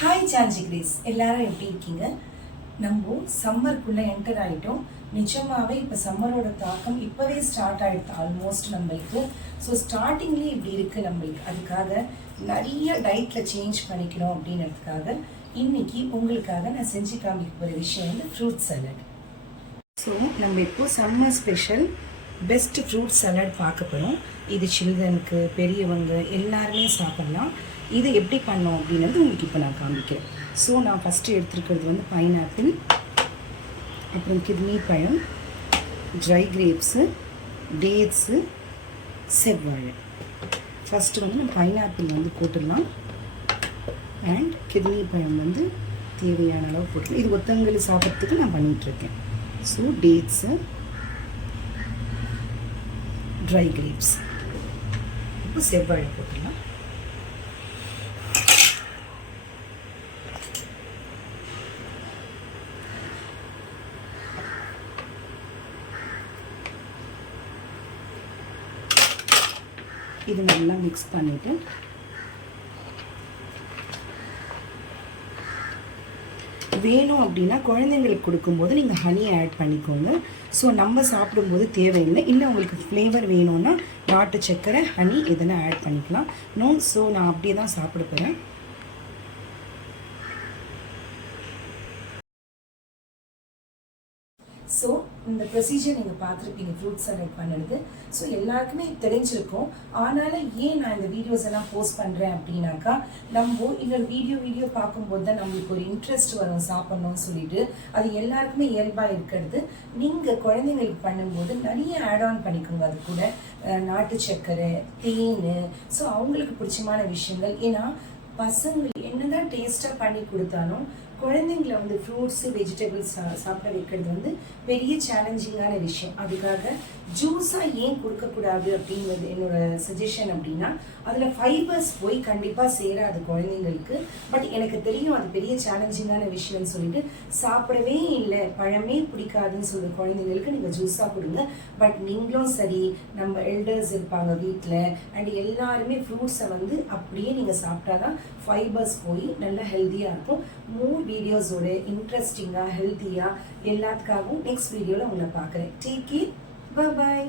Hi சாஞ்சி grace, எல்லாரும் எப்படி இருக்கீங்க? நம்ம சம்மருக்குள்ளே என்டர் ஆகிட்டோம். நிஜமாகவே இப்போ சம்மரோட தாக்கம் இப்போவே ஸ்டார்ட் ஆகிடுது ஆல்மோஸ்ட் நம்மளுக்கு. ஸோ ஸ்டார்டிங்லேயே இப்படி இருக்குது நம்மளுக்கு. அதுக்காக நிறைய டயட்டில் சேஞ்ச் பண்ணிக்கணும் அப்படின்றதுக்காக இன்னைக்கு உங்களுக்காக நான் செஞ்சு காமிக்க போகிற விஷயம் வந்து ஃப்ரூட் சலாட். ஸோ நம்ம இப்போது summer special best fruit salad பார்க்க போகிறோம். இது சில்ட்ரனுக்கு, பெரியவங்க எல்லாருமே சாப்பிட்லாம். இதை எப்படி பண்ணோம் அப்படின்றது உங்களுக்கு இப்போ நான் காமிக்கிறேன். ஸோ நான் ஃபஸ்ட்டு எடுத்துருக்கிறது வந்து பைனாப்பிள், அப்புறம் கிர்னி பழம், ட்ரை கிரேப்ஸு, டேட்ஸு, செவ்வாழை. ஃபஸ்ட்டு வந்து நம்ம பைனாப்பிள் வந்து போட்டுடலாம். அண்ட் கிர்னி பழம் வந்து தேவையான அளவு போட்டுக்கலாம். இது ஒத்தங்களை சாப்பிட்றதுக்கு நான் பண்ணிகிட்ருக்கேன். ஸோ டேட்ஸு, ட்ரை கிரேப்ஸ், இப்போ செவ்வாழை போட்டுடலாம். இது நல்லா மிக்ஸ் பண்ணிவிட்டு வேணும் அப்படின்னா குழந்தைங்களுக்கு கொடுக்கும்போது நீங்கள் ஹனியை ஆட் பண்ணிக்கோங்க. ஸோ நம்ம சாப்பிடும்போது தேவையில்லை. இல்லை உங்களுக்கு ஃப்ளேவர் வேணும்னா நாட்டு சர்க்கரை, ஹனி எதனா ஆட் பண்ணிக்கலாம். நோ, ஸோ நான் அப்படியே தான் சாப்பிட போகிறேன். ஸோ இந்த ப்ரொசீஜர் நீங்கள் பார்த்துருப்பீங்க ஃப்ரூட் சலாட் பண்ணுறது. ஸோ எல்லாருக்குமே தெரிஞ்சிருக்கும். ஆனாலும் ஏன் நான் இந்த வீடியோஸ் எல்லாம் போஸ்ட் பண்ணுறேன் அப்படின்னாக்கா, நம்ம இன்னொரு வீடியோ பார்க்கும்போது தான் நம்மளுக்கு ஒரு இன்ட்ரெஸ்ட் வரும் சாப்பிட்ணும்னு சொல்லிட்டு. அது எல்லாருக்குமே இயல்பாக இருக்கிறது. நீங்கள் குழந்தைங்களுக்கு பண்ணும்போது நிறைய ஆட் ஆன் பண்ணிக்கோங்க. அது கூட நாட்டு சர்க்கரை, தேன், ஸோ அவங்களுக்கு பிடிச்சமான விஷயங்கள். ஏன்னா பசங்க என்னதான் டேஸ்ட்டாக பண்ணி கொடுத்தாலும் குழந்தைங்களை வந்து ஃப்ரூட்ஸு, வெஜிடபிள்ஸ் சாப்பிட வைக்கிறது வந்து பெரிய சேலஞ்சிங்கான விஷயம். அதுக்காக ஜூஸாக ஏன் கொடுக்கக்கூடாது அப்படிங்கிறது என்னோட சஜஷன். அப்படின்னா அதில் ஃபைபர்ஸ் போய் கண்டிப்பாக சேராது குழந்தைங்களுக்கு. பட் எனக்கு தெரியும் அது பெரிய சேலஞ்சிங்கான விஷயம்னு சொல்லிட்டு சாப்பிடவே இல்லை, பழமே பிடிக்காதுன்னு சொல்கிற குழந்தைங்களுக்கு நீங்கள் ஜூஸாக கொடுங்க. பட் நீங்களும் சரி, நம்ம எல்டர்ஸ் இருப்பாங்க வீட்டில், அண்ட் எல்லாருமே ஃப்ரூட்ஸை வந்து அப்படியே நீங்கள் சாப்பிட்டாதான் ஃபைபர்ஸ் போய் நல்லா ஹெல்த்தியாக இருக்கும். மூணு வீடியோஸோட இன்ட்ரெஸ்டிங்காக, ஹெல்த்தியாக எல்லாத்துக்காகவும் நெக்ஸ்ட் வீடியோவில் உங்களை பார்க்குறேன். டேக் கேர், பாய்.